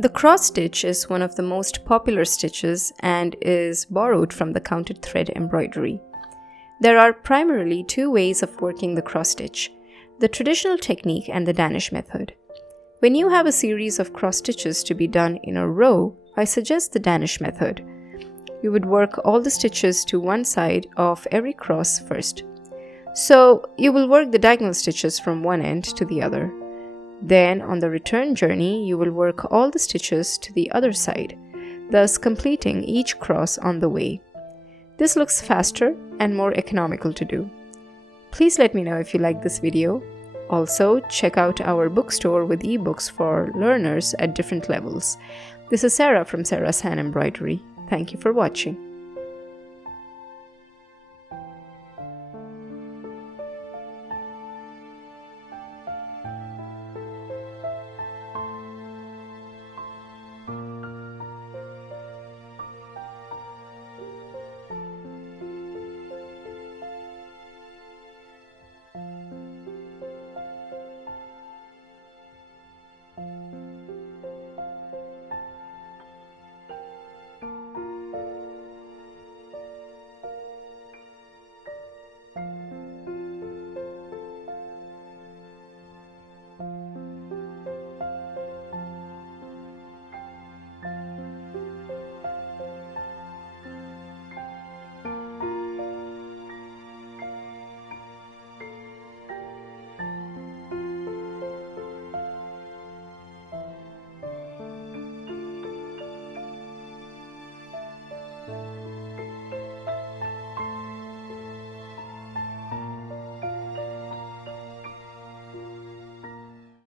The cross stitch is one of the most popular stitches and is borrowed from the counted thread embroidery. There are primarily two ways of working the cross stitch: the traditional technique and the Danish method. When you have a series of cross stitches to be done in a row, I suggest the Danish method. You would work all the stitches to one side of every cross first. So you will work the diagonal stitches from one end to the other. Then on the return journey, you will work all the stitches to the other side, thus completing each cross on the way. This looks faster and more economical to do. Please let me know if you like this video. Also, check out our bookstore with ebooks for learners at different levels. This is Sarah from Sarah's Hand Embroidery. Thank you for watching.